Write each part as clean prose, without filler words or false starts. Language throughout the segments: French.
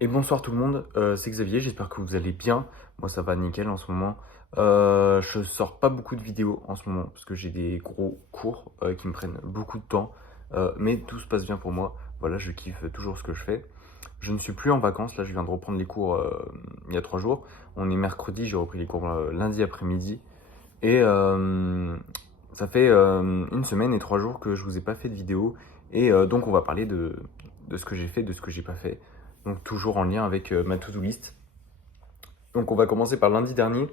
Et bonsoir tout le monde, c'est Xavier, j'espère que vous allez bien. Moi ça va nickel en ce moment. Je sors pas beaucoup de vidéos en ce moment parce que j'ai des gros cours qui me prennent beaucoup de temps. Mais tout se passe bien pour moi. Voilà, je kiffe toujours ce que je fais. Je ne suis plus en vacances, là je viens de reprendre les cours il y a 3 jours. On est mercredi, j'ai repris les cours lundi après-midi. Et ça fait une semaine et 3 jours que je vous ai pas fait de vidéo. Et donc on va parler de ce que j'ai fait, de ce que j'ai pas fait. Donc toujours en lien avec ma to-do list. Donc on va commencer par lundi dernier,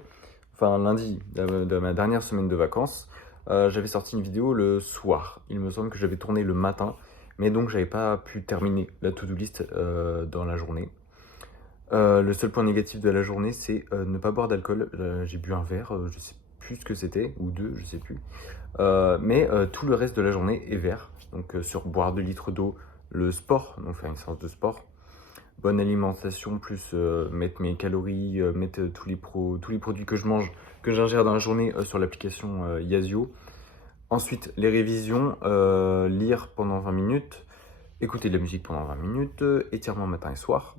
enfin lundi de ma dernière semaine de vacances. J'avais sorti une vidéo le soir. Il me semble que j'avais tourné le matin, mais donc j'avais pas pu terminer la to-do list dans la journée. Le seul point négatif de la journée, c'est ne pas boire d'alcool. J'ai bu un verre, je sais plus ce que c'était, ou deux, je sais plus. Mais tout le reste de la journée est vert. Donc sur boire 2 litres d'eau, le sport, donc faire une séance de sport, bonne alimentation, plus mettre mes calories, mettre tous les produits que je mange, que j'ingère dans la journée sur l'application Yazio. Ensuite, les révisions, lire pendant 20 minutes, écouter de la musique pendant 20 minutes, étirement matin et soir,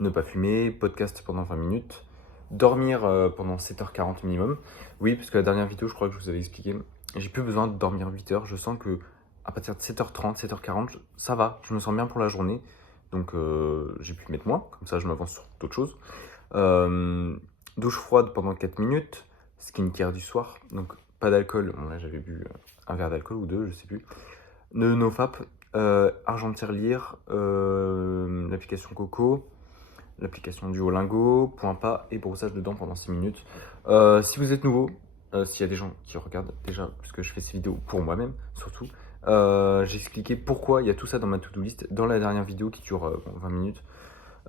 ne pas fumer, podcast pendant 20 minutes, dormir pendant 7h40 minimum. Oui, parce que la dernière vidéo, je crois que je vous avais expliqué, j'ai plus besoin de dormir 8 heures. Je sens que à partir de 7h30, 7h40, ça va, je me sens bien pour la journée. Donc j'ai pu mettre moins, comme ça je m'avance sur d'autres choses. Euh, Douche froide pendant 4 minutes, skincare du soir, donc pas d'alcool. Bon, là j'avais bu un verre d'alcool ou deux, je sais plus. De NoFap, argentir lire, l'application Coco, l'application Duolingo, point pas et brossage de dents pendant 6 minutes. Si vous êtes nouveau, s'il y a des gens qui regardent déjà, parce que je fais ces vidéos pour moi-même surtout, j'ai expliqué pourquoi il y a tout ça dans ma to-do list dans la dernière vidéo qui dure 20 minutes.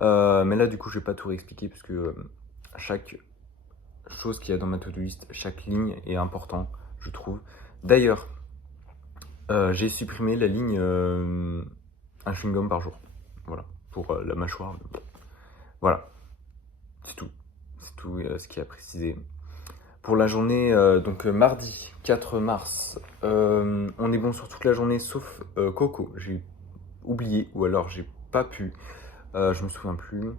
Mais là, du coup, je vais pas tout réexpliquer parce que chaque chose qu'il y a dans ma to-do list, chaque ligne est important, je trouve. D'ailleurs, j'ai supprimé la ligne un chewing-gum par jour. Voilà, pour la mâchoire. Voilà, c'est tout. C'est tout ce qui est à préciser. Pour la journée, donc mardi 4 mars, on est bon sur toute la journée sauf Coco. J'ai oublié ou alors j'ai pas pu. Je me souviens plus.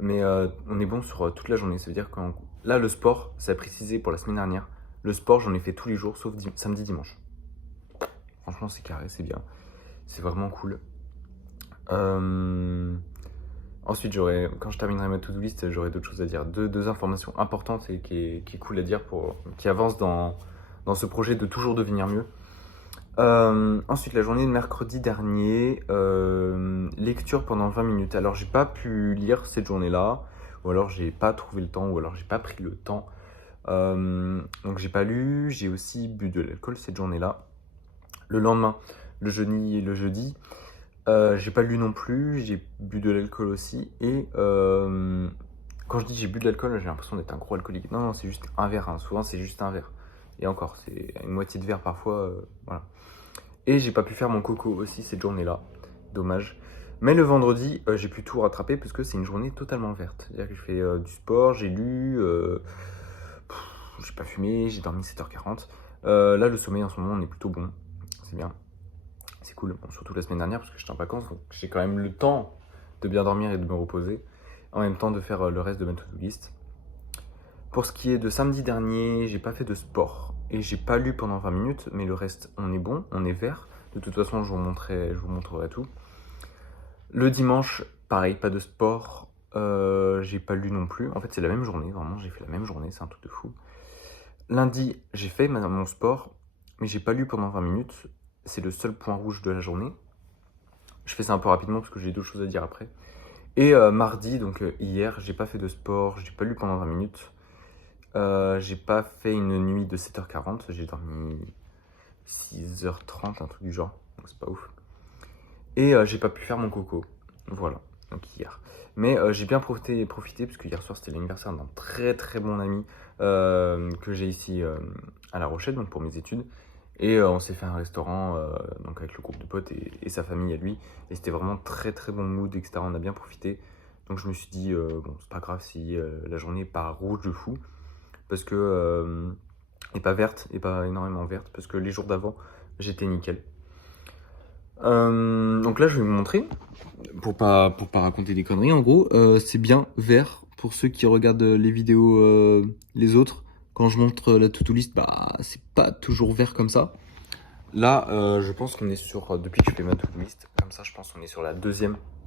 Mais on est bon sur toute la journée. Ça veut dire que là, le sport, ça a précisé pour la semaine dernière. Le sport, j'en ai fait tous les jours sauf samedi, dimanche. Franchement, c'est carré, c'est bien. C'est vraiment cool. Ensuite, quand je terminerai ma to-do list, j'aurai d'autres choses à dire. Deux informations importantes et qui est cool à dire qui avancent dans ce projet de toujours devenir mieux. Ensuite, la journée de mercredi dernier, lecture pendant 20 minutes. Alors, j'ai pas pu lire cette journée-là, ou alors j'ai pas trouvé le temps, ou alors j'ai pas pris le temps. Donc, j'ai pas lu. J'ai aussi bu de l'alcool cette journée-là. Le lendemain, le jeudi, j'ai pas lu non plus. J'ai bu de l'alcool aussi. Et quand je dis j'ai bu de l'alcool, j'ai l'impression d'être un gros alcoolique. Non, non, c'est juste un verre. Hein. Souvent, c'est juste un verre. Et encore, c'est une moitié de verre parfois. Voilà. Et j'ai pas pu faire mon coco aussi cette journée-là. Dommage. Mais le vendredi, j'ai pu tout rattraper parce que c'est une journée totalement verte. C'est-à-dire que je fais du sport, j'ai lu, j'ai pas fumé, j'ai dormi 7h40. Là, le sommeil en ce moment, on est plutôt bon. C'est bien. C'est cool. Bon, surtout la semaine dernière parce que j'étais en vacances. Donc j'ai quand même le temps de bien dormir et de me reposer. En même temps de faire le reste de ma to-do list. Pour ce qui est de samedi dernier, j'ai pas fait de sport et j'ai pas lu pendant 20 minutes, mais le reste, on est bon, on est vert. De toute façon, je vous montrerai tout. Le dimanche, pareil, pas de sport. J'ai pas lu non plus. En fait, c'est la même journée, vraiment, j'ai fait la même journée, c'est un truc de fou. Lundi, j'ai fait mon sport, mais j'ai pas lu pendant 20 minutes. C'est le seul point rouge de la journée. Je fais ça un peu rapidement parce que j'ai d'autres choses à dire après. Et mardi, donc hier, j'ai pas fait de sport, j'ai pas lu pendant 20 minutes. J'ai pas fait une nuit de 7h40, j'ai dormi 6h30, un truc du genre, donc c'est pas ouf. Et j'ai pas pu faire mon coco, voilà, donc hier. Mais j'ai bien profité parce que hier soir c'était l'anniversaire d'un très très bon ami que j'ai ici à La Rochelle, donc pour mes études. Et on s'est fait un restaurant donc avec le groupe de potes et sa famille à lui. Et c'était vraiment très très bon mood, etc. On a bien profité. Donc je me suis dit, bon, c'est pas grave si la journée est pas rouge de fou parce que et pas verte et pas énormément verte parce que les jours d'avant j'étais nickel. Donc là, je vais vous montrer, pour pas raconter des conneries, en gros, c'est bien vert pour ceux qui regardent les vidéos, les autres. Quand je montre la to-do list, bah, c'est pas toujours vert comme ça. Là, je pense qu'on est sur, depuis que je fais ma to-do list, comme ça, je pense qu'on est sur la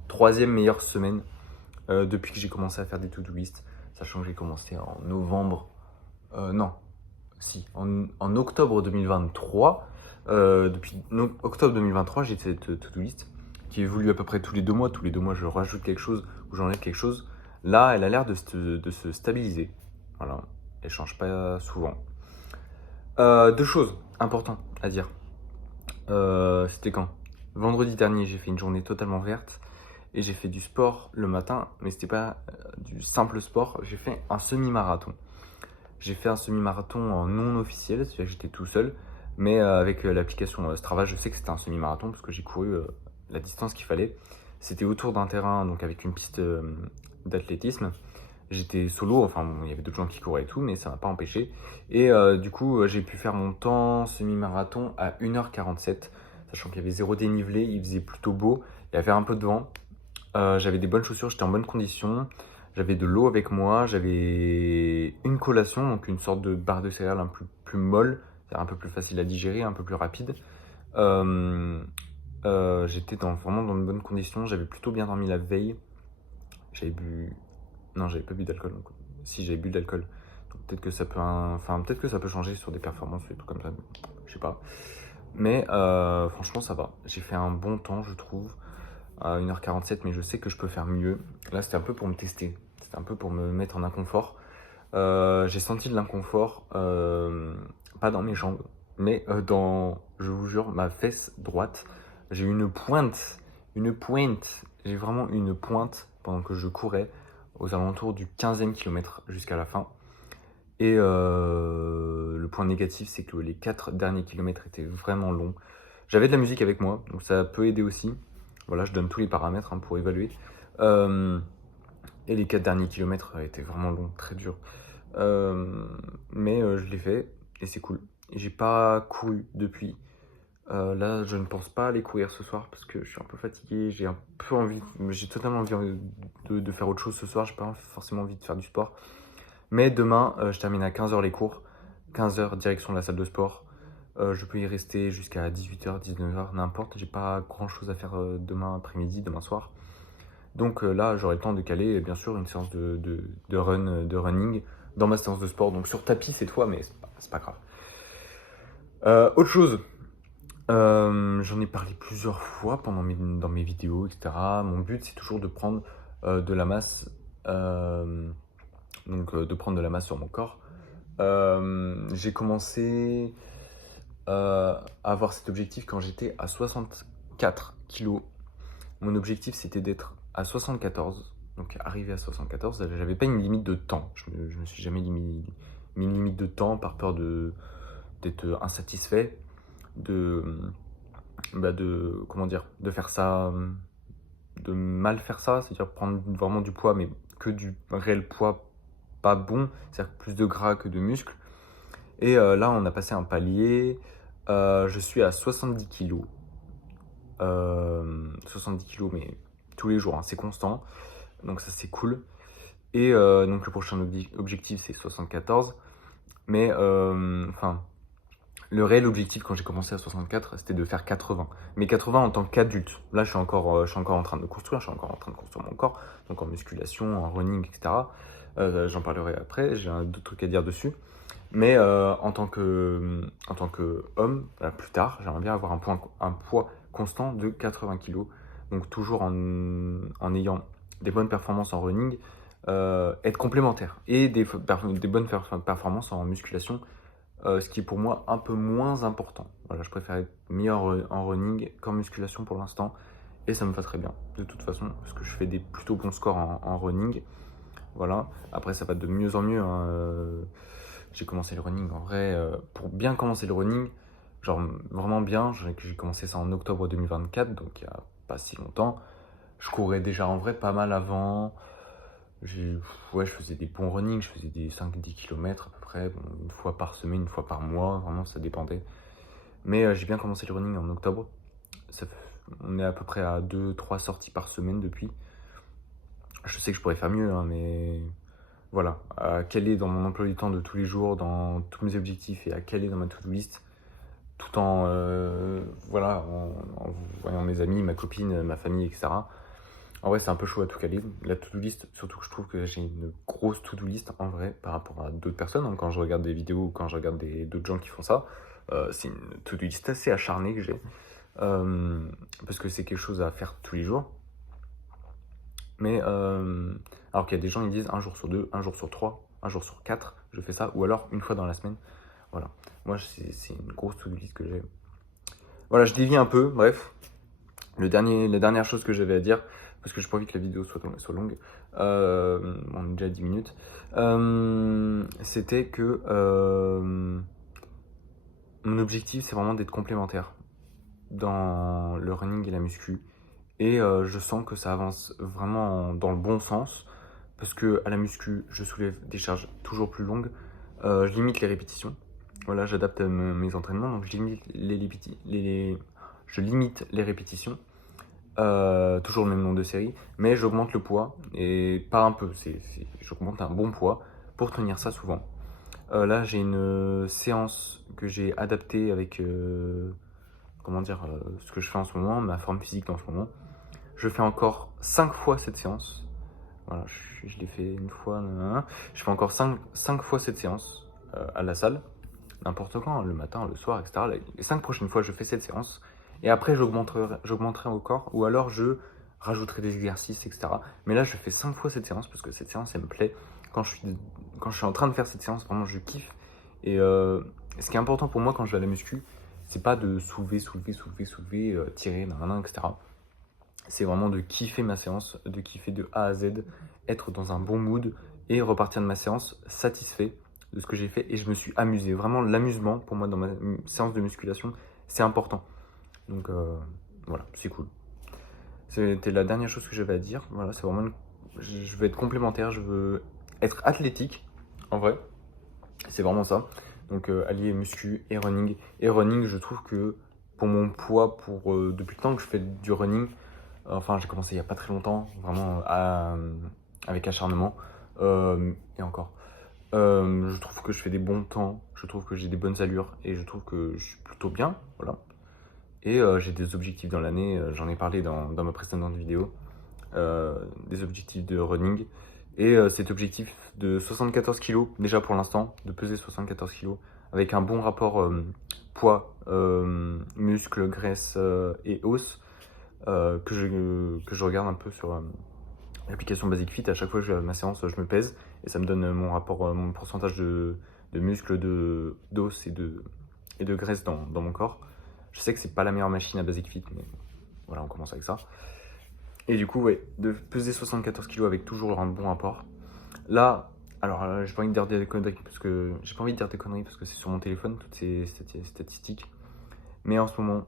troisième meilleure semaine depuis que j'ai commencé à faire des to-do list, sachant que j'ai commencé en novembre, non, si, en octobre 2023. Depuis octobre 2023, j'ai cette to-do list qui évolue à peu près tous les 2 mois. Tous les 2 mois, je rajoute quelque chose ou j'enlève quelque chose. Là, elle a l'air de se stabiliser. Voilà, elle change pas souvent. 2 choses importantes à dire. C'était quand? Vendredi dernier, j'ai fait une journée totalement verte et j'ai fait du sport le matin, mais c'était pas du simple sport. J'ai fait un semi-marathon. J'ai fait un semi-marathon en non officiel, c'est-à-dire que j'étais tout seul, mais avec l'application Strava, je sais que c'était un semi-marathon parce que j'ai couru la distance qu'il fallait. C'était autour d'un terrain, donc avec une piste d'athlétisme. J'étais solo, enfin bon, il y avait d'autres gens qui couraient et tout, mais ça m'a pas empêché. Et du coup, j'ai pu faire mon temps semi-marathon à 1h47, sachant qu'il y avait zéro dénivelé, il faisait plutôt beau, il y avait un peu de vent. J'avais des bonnes chaussures, j'étais en bonne condition. J'avais de l'eau avec moi, j'avais une collation, donc une sorte de barre de céréales un peu plus molle, c'est-à-dire un peu plus facile à digérer, un peu plus rapide. Euh, J'étais vraiment dans de bonnes conditions, j'avais plutôt bien dormi la veille. J'avais bu... Non, j'avais pas bu d'alcool. Si, j'avais bu de l'alcool. Donc peut-être que ça peut, enfin, peut-être que ça peut changer sur des performances, des trucs comme ça. Je sais pas. Mais franchement, ça va. J'ai fait un bon temps, je trouve, à 1h47, mais je sais que je peux faire mieux. Là, c'était un peu pour me tester. C'était un peu pour me mettre en inconfort. J'ai senti de l'inconfort, pas dans mes jambes, mais dans, je vous jure, ma fesse droite. J'ai eu une pointe. J'ai vraiment eu une pointe pendant que je courais aux alentours du 15e kilomètre jusqu'à la fin. Et le point négatif, c'est que les 4 derniers kilomètres étaient vraiment longs. J'avais de la musique avec moi, donc ça peut aider aussi. Voilà, je donne tous les paramètres pour évaluer. Euh, et les 4 derniers kilomètres étaient vraiment longs, très durs. Mais je l'ai fait et c'est cool. Et j'ai pas couru depuis. Là, je ne pense pas aller courir ce soir parce que je suis un peu fatigué. J'ai un peu envie, j'ai totalement envie de faire autre chose ce soir. J'ai pas forcément envie de faire du sport. Mais demain, je termine à 15h les cours. 15h, direction de la salle de sport. Je peux y rester jusqu'à 18h, 19h, n'importe. J'ai pas grand chose à faire demain après-midi, demain soir. Donc là, j'aurai le temps de caler, bien sûr, une séance de running dans ma séance de sport. Donc sur tapis cette fois, mais c'est pas grave. Autre chose, j'en ai parlé plusieurs fois dans mes vidéos, etc. Mon but, c'est toujours de prendre de la masse, de prendre de la masse sur mon corps. J'ai commencé à avoir cet objectif quand j'étais à 64 kilos. Mon objectif, c'était d'être à 74, donc arriver à 74. J'avais pas une limite de temps. Je me suis jamais mis une limite de temps par peur d'être insatisfait, comment dire, de faire ça, de mal faire ça, c'est-à-dire prendre vraiment du poids, mais que du réel poids pas bon, c'est-à-dire plus de gras que de muscles. Et là, on a passé un palier. Je suis à 70 kilos. 70 kilos, mais tous les jours, c'est constant. Donc ça, c'est cool. Et donc le prochain objectif, c'est 74. Mais le réel objectif quand j'ai commencé à 64, c'était de faire 80. Mais 80 en tant qu'adulte. Là, je suis encore en train de construire. Je suis encore en train de construire mon corps. Donc en musculation, en running, etc. J'en parlerai après. J'ai d'autres trucs à dire dessus. Mais en tant que homme, plus tard, j'aimerais bien avoir un poids constant de 80 kg. Donc toujours en ayant des bonnes performances en running, être complémentaire. Et des bonnes performances en musculation, ce qui est pour moi un peu moins important. Voilà, je préfère être meilleur en running qu'en musculation pour l'instant. Et ça me va très bien, de toute façon, parce que je fais des plutôt bons scores en running. Voilà, après ça va de mieux en mieux. J'ai commencé le running en vrai, pour bien commencer le running, genre vraiment bien, j'ai commencé ça en octobre 2024, donc il n'y a pas si longtemps. Je courais déjà en vrai pas mal avant. Ouais, je faisais des bons running, je faisais des 5-10 km à peu près, bon, une fois par semaine, une fois par mois, vraiment ça dépendait. Mais j'ai bien commencé le running en octobre. Ça, On est à peu près à 2-3 sorties par semaine depuis. Je sais que je pourrais faire mieux, hein, mais voilà. À caler dans mon emploi du temps de tous les jours, dans tous mes objectifs et à caler dans ma to-do list, tout en, voilà, en voyant mes amis, ma copine, ma famille, etc. En vrai, c'est un peu chaud à tout caler. La to-do list, surtout que je trouve que j'ai une grosse to-do list en vrai par rapport à d'autres personnes. Hein. Quand je regarde des vidéos ou quand je regarde d'autres gens qui font ça, c'est une to-do list assez acharnée que j'ai. Parce que c'est quelque chose à faire tous les jours. Mais alors qu'il y a des gens, ils disent un jour sur 2, un jour sur 3, un jour sur 4, je fais ça, ou alors une fois dans la semaine. Voilà. Moi, c'est une grosse to-do list que j'ai. Voilà, je dévie un peu, bref. La dernière chose que j'avais à dire, parce que j'ai pas envie que la vidéo soit longue, on est déjà à 10 minutes, c'était que mon objectif, c'est vraiment d'être complémentaire dans le running et la muscu. Et je sens que ça avance vraiment dans le bon sens, parce que à la muscu, je soulève des charges toujours plus longues, je limite les répétitions. Voilà, j'adapte mes entraînements, donc je limite les répétitions. Toujours le même nombre de séries, mais j'augmente le poids, et pas un peu, j'augmente un bon poids pour tenir ça souvent. Là, j'ai une séance que j'ai adaptée avec, comment dire, ce que je fais en ce moment, ma forme physique en ce moment. Je fais encore 5 fois cette séance. Voilà, je l'ai fait une fois. Je fais encore 5 fois cette séance à la salle, n'importe quand, le matin, le soir, etc. Les 5 prochaines fois, je fais cette séance. Et après, j'augmenterai encore, ou alors je rajouterai des exercices, etc. Mais là, je fais 5 fois cette séance, parce que cette séance, elle me plaît. Quand je suis en train de faire cette séance, vraiment, je kiffe. Et ce qui est important pour moi quand je vais à la muscu, c'est pas de soulever, tirer, etc. C'est vraiment de kiffer ma séance, de kiffer de A à Z, être dans un bon mood et repartir de ma séance satisfait de ce que j'ai fait et je me suis amusé. Vraiment, l'amusement pour moi dans ma séance de musculation, c'est important. Donc voilà, c'est cool. C'était la dernière chose que j'avais à dire. Voilà, c'est vraiment je veux être complémentaire, je veux être athlétique en vrai. C'est vraiment ça. Donc allier muscu et running. Et running, je trouve que pour mon poids, depuis le temps que je fais du running, enfin, j'ai commencé il n'y a pas très longtemps, vraiment avec acharnement. Et encore. Je trouve que je fais des bons temps, je trouve que j'ai des bonnes allures et je trouve que je suis plutôt bien. Voilà. Et j'ai des objectifs dans l'année, j'en ai parlé dans ma précédente vidéo, des objectifs de running. Et cet objectif de 74 kg, déjà pour l'instant, de peser 74 kg, avec un bon rapport poids, muscle, graisse et os, que je regarde un peu sur l'application Basic Fit. À chaque fois que je vais à ma séance, je me pèse et ça me donne mon rapport, mon pourcentage de muscle, d'os et de graisse dans mon corps. Je sais que c'est pas la meilleure machine à Basic Fit, mais voilà, on commence avec ça. Et du coup, ouais, de peser 74 kg avec toujours un bon rapport. Là, alors j'ai pas envie de dire des conneries parce que c'est sur mon téléphone, toutes ces statistiques. Mais en ce moment,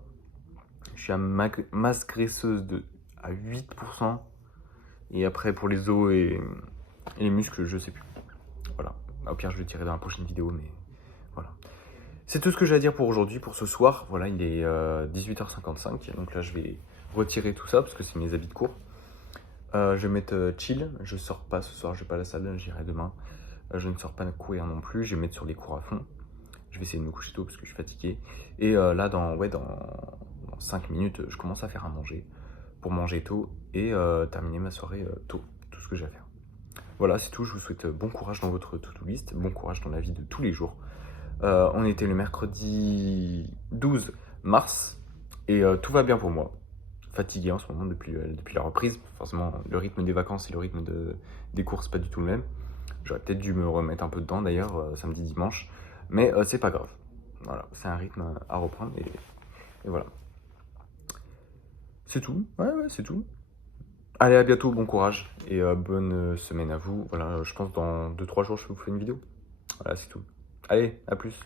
je suis à masse graisseuse à 8%. Et après, pour les os et les muscles, je sais plus. Voilà. Au pire, je le tirerai dans la prochaine vidéo, mais voilà. C'est tout ce que j'ai à dire pour aujourd'hui, pour ce soir. Voilà, il est 18h55. Donc là, je vais retirer tout ça parce que c'est mes habits de cours. Je vais mettre chill. Je sors pas ce soir, je vais pas à la salle, j'irai demain. Je ne sors pas courir non plus. Je vais mettre sur les cours à fond. Je vais essayer de me coucher tôt parce que je suis fatigué. Et là, dans 5 minutes, je commence à faire à manger. Pour manger tôt et terminer ma soirée tôt. Tout ce que j'ai à faire. Voilà, c'est tout. Je vous souhaite bon courage dans votre to-do list. Bon courage dans la vie de tous les jours. On était le mercredi 12 mars et tout va bien pour moi. Fatigué en ce moment depuis la reprise. Forcément, le rythme des vacances et le rythme des cours, c'est pas du tout le même. J'aurais peut-être dû me remettre un peu dedans d'ailleurs, samedi, dimanche. Mais c'est pas grave. Voilà, c'est un rythme à reprendre et voilà. C'est tout. Ouais, c'est tout. Allez, à bientôt, bon courage et bonne semaine à vous. Voilà, je pense dans 2-3 jours, je vais vous faire une vidéo. Voilà, c'est tout. Allez, à plus.